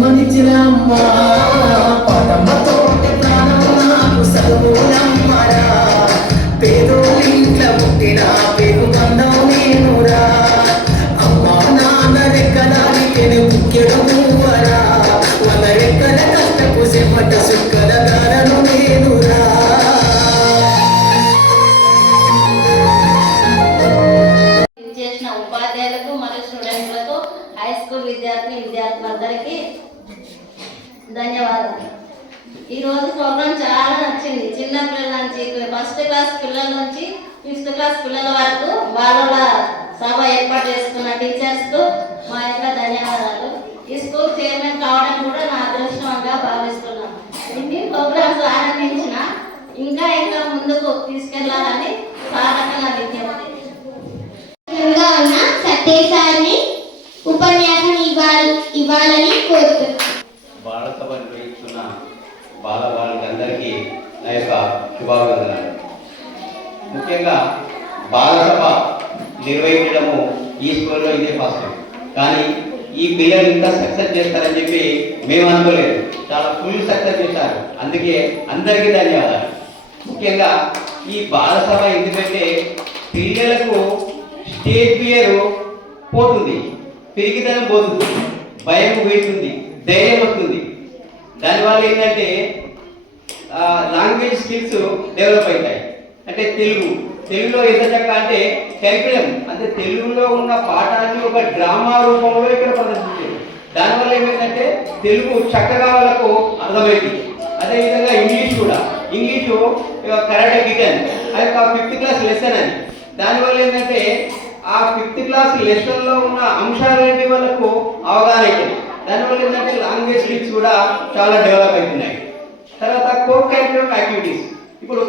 జన్మనిచ్చిన అమ్మ పాటమ్మతో ప్రాణం నాకు చదువునమ్మరా పేదోళ్ళింట్ల పుట్టిన పేరు బంధం నేనురా అమ్మ నాన్న రెక్కడానికి ముఖ్యడు నువ్వరా మన రెక్కల కష్టపు సెమ్మట సుక్కల దారను నేనురా చేసిన ఉపాధ్యాయులకు మరియు స్టూడెంట్లకు హై స్కూల్ విద్యార్థులందరికీ ధన్యవాదాలు. ఈరోజు ప్రోగ్రాం చాలా నచ్చింది. చిన్న పిల్లల నుంచి ఫస్ట్ క్లాస్ పిల్లల నుంచి 5th క్లాస్ పిల్లల వరకు బాలల సభ ఏర్పాటు చేసుకున్న టీచర్స్కు మా యొక్క ధన్యవాదాలు. ఈ స్కూల్ చైర్మన్ కావడం కూడా నా అదృష్టంగా భావిస్తున్నాను. ఇన్ని ప్రోగ్రామ్స్ ఆరంభించిన ఇంకా ముందుకు తీసుకెళ్లాలని సారక నా విజ్ఞప్తి. ఉన్న సత్యసారిని ఉపన్యాసం ఇవ్వాలని కోరుతున్నాను. బాలసభ నిర్వహిస్తున్న బాలబాలికలందరికీ నా యొక్క శుభాభివందనాలు. ముఖ్యంగా బాలసభ నిర్వహించడము ఈ స్కూల్లో ఇదే ఫస్ట్ టైం. కానీ ఈ పిల్లలు ఇంత సక్సెస్ చేస్తారని చెప్పి మేము అనుకోలేదు. చాలా ఫుల్ సక్సెస్ చేశారు. అందుకే అందరికీ ధన్యవాదాలు. ముఖ్యంగా ఈ బాలసభ ఎందుకంటే పిల్లలకు స్టేజ్ ఫియర్ పోతుంది, పిరికితనం పోతుంది, భయం వీడుతుంది, ధైర్యం వస్తుంది. దానివల్ల ఏంటంటే లాంగ్వేజ్ స్కిల్స్ డెవలప్ అవుతాయి. అంటే తెలుగులో ఎంత చక్కగా అంటే కరికులం అంటే తెలుగులో ఉన్న పాఠాన్ని ఒక డ్రామా రూపంలో ఇక్కడ ప్రదర్శించారు. దానివల్ల ఏమైందంటే తెలుగు చక్కగా వాళ్ళకు అర్థమవుతుంది. అదేవిధంగా ఇంగ్లీషు కరాటే గిటన్ అది ఒక 5th క్లాస్ లెసన్ అని. దానివల్ల ఏంటంటే ఆ 5th క్లాస్ లెసన్లో ఉన్న అంశాలన్నింటి వాళ్ళకు అవగాహన అవుతుంది. దానివల్ల ఏంటంటే లాంగ్వేజ్ స్కిల్స్ కూడా చాలా డెవలప్ అవుతున్నాయి. తర్వాత కో కరిక్యులర్ యాక్టివిటీస్, ఇప్పుడు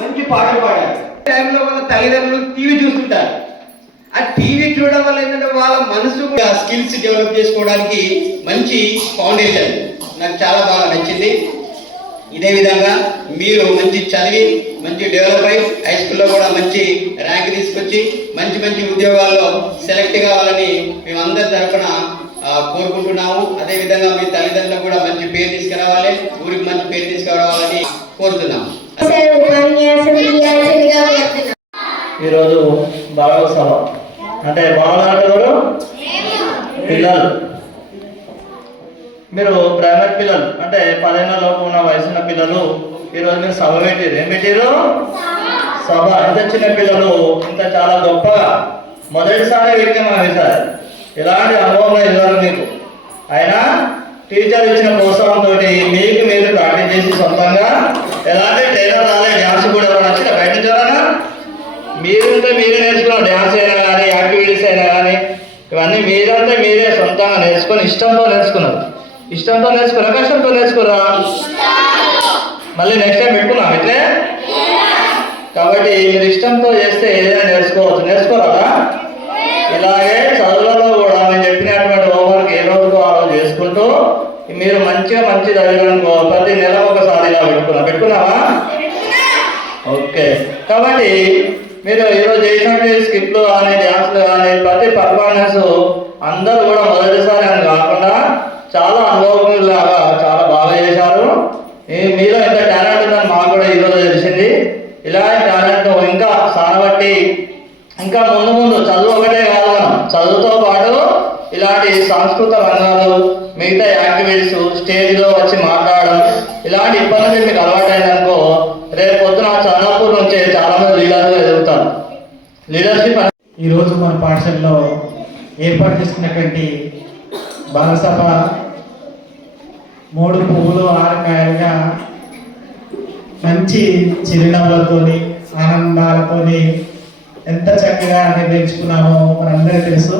మంచి పాటలు పాడాలి. టైంలో వాళ్ళ తల్లిదండ్రులు టీవీ చూస్తుంటారు. ఆ టీవీ చూడడం వల్ల ఏంటంటే వాళ్ళ మనసు స్కిల్స్ డెవలప్ చేసుకోవడానికి మంచి ఫౌండేషన్ నాకు చాలా బాగా నచ్చింది. ఇదే విధంగా మీరు మంచి చదివి మంచి డెవలప్ అయ్యి హై స్కూల్లో కూడా మంచి ర్యాంక్ తీసుకొచ్చి మంచి ఉద్యోగాల్లో సెలెక్ట్ కావాలని మేమందరి తరఫున కోరుకుంటున్నాము. అదేవిధంగా మీ తల్లిదండ్రులకు కూడా మంచి పేరు తీసుకురావాలి, ఊరికి మంచి పేరు తీసుకురావాలని కోరుతున్నాము. ఈరోజు బాలల సభ అంటే బాలలు పిల్లలు, మీరు ప్రైమరీ పిల్లలు అంటే 10 ఏళ్ళలోపు ఉన్న వయసున్న పిల్లలు ఈరోజు మీరు సభ పెట్టారు. ఏం పెట్టారు? సభ. ఇంత చిన్న పిల్లలు ఇంత చాలా గొప్పగా మొదటిసారి వ్యక్తి మా విషయాలు ఎలాంటి అనుభవం ఇవ్వాలి మీకు. అయినా టీచర్ ఇచ్చిన ప్రోత్సాహంతో మీకు మీరు ప్రాక్టీస్ చేసి సొంతంగా ఎలాంటి ట్రైనర్ రాలే డ్యాన్స్ కూడా ఎవరు నచ్చిన బయట చూడాలా మీరంతా మీరే నేర్చుకున్నాం. డ్యాన్స్ అయినా కానీ యాక్టివిటీస్ అయినా కానీ ఇవన్నీ మీరంతా మీరే సొంతంగా నేర్చుకొని ఇష్టంతో నేర్చుకున్నారు. ఇష్టంతో నేర్చుకురా కష్టంతో నేర్చుకురా? మళ్ళీ నెక్స్ట్ టైం పెట్టుకున్నాం ఇట్లే. కాబట్టి మీరు ఇష్టంతో చేస్తే ఏదైనా నేర్చుకోరా? ఇలాగే చదువులలో కూడా నేను చెప్పినటువంటి హోంవర్క్ ఏ రోజుకు ఆ రోజు చేసుకుంటూ మీరు మంచి చదివాలనుకో ప్రతి నెల ఒకసారి ఇలా పెట్టుకున్నావా? ఓకే. కాబట్టి మీరు ఈరోజు చేసినట్టు స్కిట్లు కానీ డ్యాన్స్లు కానీ ప్రతి పర్ఫార్మెన్స్ అందరూ కూడా మొదటిసారి అని కాకుండా చాలా అనుభవజ్ఞులాగా చాలా బాగా చేశారు. మీలో ఎంత టాలెంట్ ఉందని మాకు కూడా ఈరోజు తెలిసింది. ఇలాంటి టాలెంట్ ఇంకా సానబట్టి ఇంకా ముందు చదువు ఒకటే కాదు, మనం చదువుతో పాటు ఇలాంటి సాంస్కృతిక రంగాలు మిగతా యాక్టివిటీస్ స్టేజ్లో వచ్చి మాట్లాడడం ఇలాంటి ఇబ్బంది మీకు అలవాటైందనుకో రేపు పొద్దున చంద్రపూర్ నుంచే చాలా మంది లీడర్గా ఎదుగుతారు. లీడర్షిప్. ఈరోజు మన పాఠశాలలో ఏర్పాటు చేసుకున్నటువంటి బాలసభ 3 పువ్వులు 6 కాయలుగా మంచి చిరునవ్వులతోని ఆనందాలతోని ఎంత చక్కగా నిర్వహించుకున్నామో మనందరికీ తెలుసు.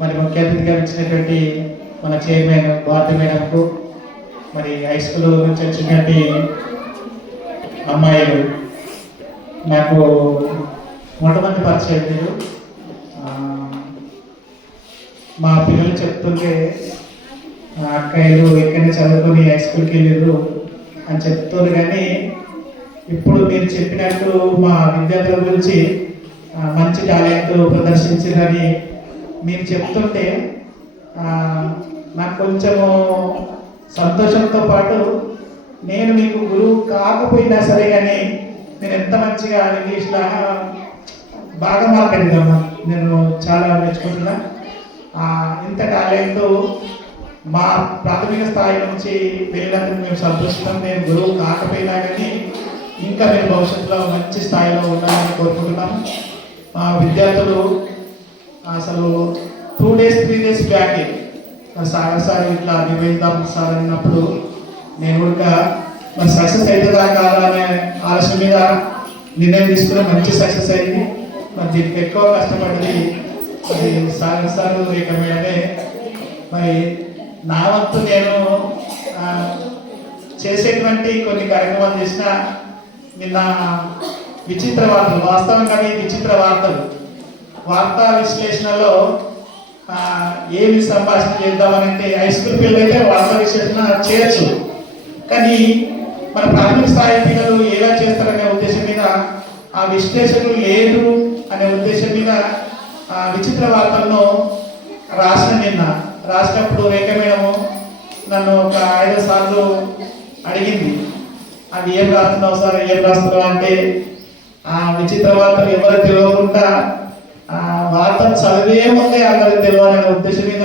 మరి ముఖ్య అతిథిగా ఇచ్చినటువంటి మన చైర్మన్ భారతి మేడంకు, మరి హై స్కూల్ నుంచి వచ్చినటువంటి అమ్మాయిలు నాకు మొట్టమొదటి పరిచయం లేదు. మా పిల్లలు చెప్తుంటే అక్కయ్యలు ఎక్కడైనా చదువుకొని హై స్కూల్కి వెళ్ళారు అని చెప్తున్నారు. కానీ ఇప్పుడు మీరు చెప్పినట్టు మా విద్యార్థుల గురించి మంచి టాలెంట్ ప్రదర్శించారని మీరు చెప్తుంటే నాకు కొంచెము సంతోషంతో పాటు నేను మీకు గురువు కాకపోయినా సరే కానీ నేను ఎంత మంచిగా ఇంగ్లీష్లో బాగా మాట్లాడినాము, నేను చాలా నేర్చుకుంటున్నా. ఇంత టాలెంట్ మా ప్రాథమిక స్థాయి నుంచి వెళ్ళినందుకు మేము సంతోషిస్తాం. నేను గురువు కాకపోయినా కానీ ఇంకా నేను భవిష్యత్తులో మంచి స్థాయిలో ఉండాలని కోరుకుంటున్నాను. మా విద్యార్థులు అసలు 2 days 3 days బ్యాక్ సార్ ఇట్లా నిర్వహిద్దాం సార్ అన్నప్పుడు నేను కూడా మరి సక్సెస్ అవుతుందా కాదా అనే ఆలోచన మీద నిర్ణయం తీసుకుని మంచి సక్సెస్ అయింది. మరి దీనికి ఎక్కువ కష్టపడింది మరి సార్ రేఖ మేడమే. మరి నా వంతు నేను చేసేటువంటి కొన్ని కార్యక్రమాలు చేసిన నిన్న విచిత్ర వార్తలు, వాస్తవంగానే విచిత్ర వార్తలు, వార్తా విశ్లేషణలో ఏమి సంభాషణ చేద్దామనంటే హై స్కూల్ పిల్లలు అయితే వార్తా విశ్లేషణ చేయొచ్చు, కానీ మన ప్రాథమిక స్థాయి పిల్లలు ఎలా చేస్తారనే ఉద్దేశం మీద ఆ విశ్లేషణలు లేదు అనే ఉద్దేశం మీద విచిత్ర వార్తలను రాసినప్పుడు రేఖ మేడము నన్ను ఒక 5 సార్లు అడిగింది, అది ఏం రాస్తున్నావు సార్, ఏం రాస్తున్నావు అంటే ఆ విచిత్ర వార్తలు ఎవరు తెలియకుండా వార్తలు చదివే ముందే అందరికి తెలియాలనే ఉద్దేశం మీద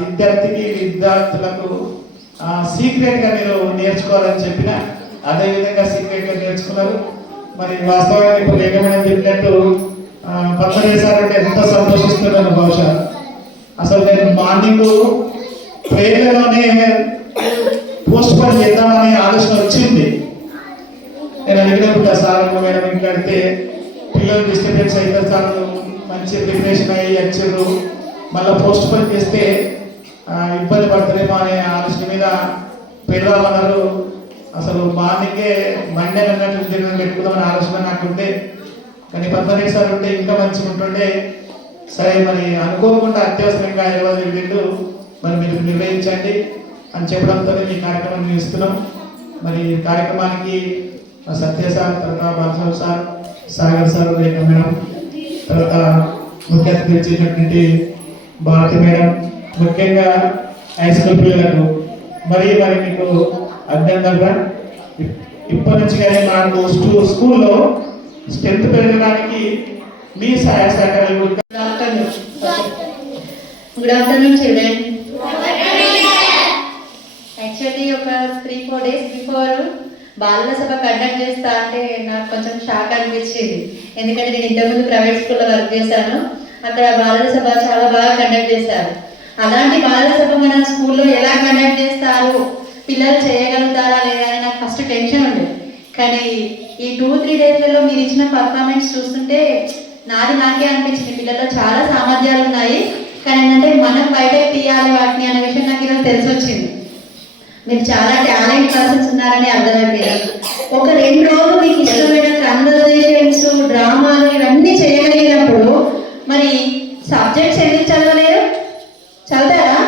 విద్యార్థులకు సీక్రెట్గా మీరు నేర్చుకోవాలని చెప్పిన అదేవిధంగా సీక్రెట్గా నేర్చుకున్నారు. మరి వాస్తవంగా ఇప్పుడు రేఖ మేడం చెప్పినట్టు పద్మనాభ సార్ అంటే ఎంత సంతోషిస్తున్నాను. బహుశా అసలు నేను మార్నింగ్ ప్రేరణలోనే పోస్ట్ పోన్ చేద్దామనే ఆలోచన వచ్చింది. నేను అడిగినప్పుడు సార్ మేడం ఇంట్లాడితే పిల్లలు డిస్టర్బెన్స్ అయితే సార్ మంచి ప్రిపరేషన్ అయ్యి వచ్చారు, మళ్ళీ పోస్ట్ పోన్ చేస్తే ఇబ్బంది పడతారేమో అనే ఆలోచన మీద పెడదామన్నారు. అసలు మార్నింగే మండే అన్నట్టు పెట్టుకుందామనే ఆలోచన నాకు ఉండే, కానీ పద్మనాభ సార్ ఉంటే ఇంకా మంచిగా ఉంటుండే. సరే మరి అనుకోకుండా అత్యవసరంగా హైదరాబాద్ వెళ్ళిండు, మరి మీరు నిర్వహించండి అని చెప్పడంతో ఈ కార్యక్రమాన్ని ఇస్తున్నాం. మరి కార్యక్రమానికి సత్య సార్, తర్వాత బాలసాబ్ సార్, సాగర్ సార్, రేఖ మేడం, తర్వాత ముఖ్య అతిథి చేసినటువంటి భారతి మేడం, ముఖ్యంగా హై స్కూల్ పిల్లలకు మరి మీకు అభ్యంతరంగా ఇప్పటి నుంచి కానీ నాకు స్కూల్లో స్ట్రెంత్ పెరగడానికి మీ సహాయ సహకారాలు. Good afternoon children. యాక్చువల్లీ ఒక 3-4 days బిఫోర్ బాలల సభ కండక్ట్ చేస్తా అంటే నాకు కొంచెం షాక్ అనిపించింది. ఎందుకంటే నేను ఇంతకుముందు ప్రైవేట్ స్కూల్లో వర్క్ చేశాను, అక్కడ బాలల సభ చాలా బాగా కండక్ట్ చేశారు. అలాంటి బాలల సభ మన స్కూల్లో ఎలా కండక్ట్ చేస్తారు, పిల్లలు చేయగలుగుతారా లేదా అని నాకు ఫస్ట్ టెన్షన్ ఉండేది. కానీ ఈ 2-3 daysలలో మీరు ఇచ్చిన పర్ఫార్మెన్స్ చూస్తుంటే నాకే అనిపించింది పిల్లల్లో చాలా సామర్థ్యాలు ఉన్నాయి, కానీ ఏంటంటే మనం బయటకు తీయాలి వాటిని అనే విషయం నాకు ఈరోజు తెలిసి వచ్చింది. మీరు చాలా టాలెంట్ పర్సన్స్ ఉన్నారని అర్థమైపోయింది. ఒక 2 రోజులు మీకు ఇష్టమైన కన్వర్జేషన్స్, డ్రామాలు ఇవన్నీ చేయగలిగినప్పుడు మరి సబ్జెక్ట్స్ ఎందుకు చదవలేరు? చదువుతారా?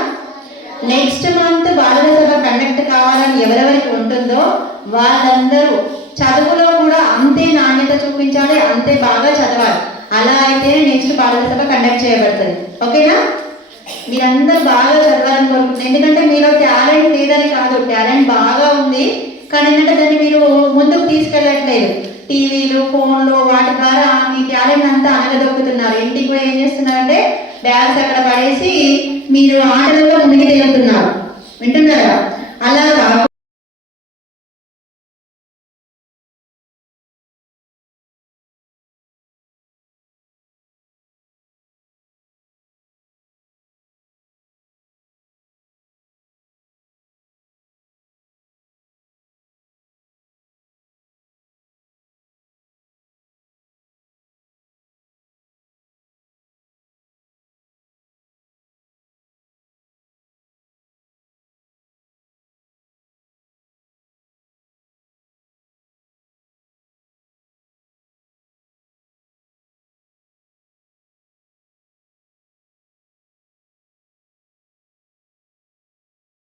నెక్స్ట్ మంత్ బాలల సభ కండక్ట్ కావాలని ఎవరెవరికి ఉంటుందో వాళ్ళందరూ చదువులో కూడా అంతే నాణ్యత చూపించాలి, అంతే బాగా చదవాలి. అలా అయితే నెక్స్ట్ బాలల సభ కండక్ట్ చేయబడుతుంది. ఓకేనా? మీరందరూ బాగా చదవాలని కోరుకుంటున్నాను. ఎందుకంటే మీలో టాలెంట్ లేదని కాదు, టాలెంట్ బాగా ఉంది, కానీ ఏంటంటే దాన్ని మీరు ముందుకు తీసుకెళ్ళట్లేదు. టీవీలు, ఫోన్లు వాటి ద్వారా మీ టాలెంట్ అంతా అనగదొక్కుతున్నారు. ఇంటికి పోయి ఏం చేస్తున్నారంటే బ్యాగ్స్ అక్కడ పడేసి మీరు ఆటలలో ముందుకు తిరుగుతున్నారు. వింటున్నారా?